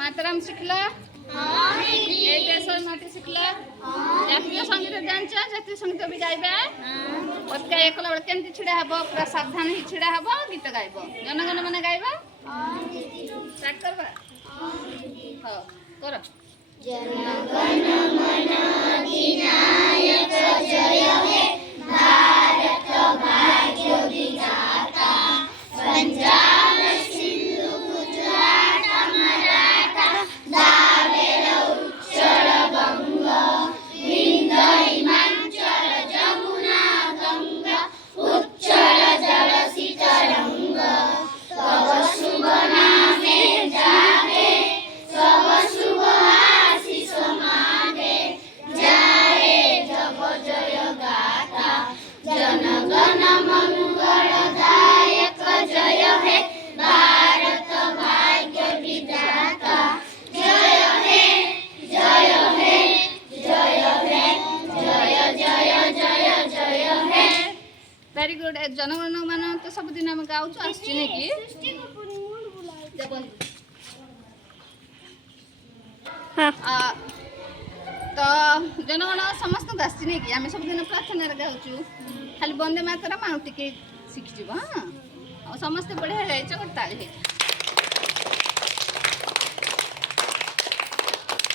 मातरम शिकला एक देश माटी शिकला जातीय संगीत जानछ जातीय संगीत भी गाइबा पक्का एक लड़ केमती छिड़ा हबो पूरा सावधान ही छिड़ा हबो गीत गाइबो जनगण माने गाइबा स्टार्ट करबा हां करो जनगण मन अधिनायक जय हे भारत भाग्य विधाता पंजाब सिंधु गुजरात मराठा द्राविड़ उत्कल बंग विंध्य हिमाचल जमुना गंगा उच्चल जलसी तरंग तव शुभ नामे जागे सब शुभ आशीष मागे जाए जब जय गाथा जनगण मंगलदायक जय हे भारत भाग्य विधाता जय हे जय हे जय हे जय जय जय जय हे वेरी गुड जनगण मन तो सब दिन हम गाउछु आछि ने कि हां तो जनगण समस्त आछि ने कि हम सब दिन प्रार्थना रे गाउछु खाली वंदे मातरम आउ टिके शिखि जीव हां समस्त बढ़िया जाइछ ताली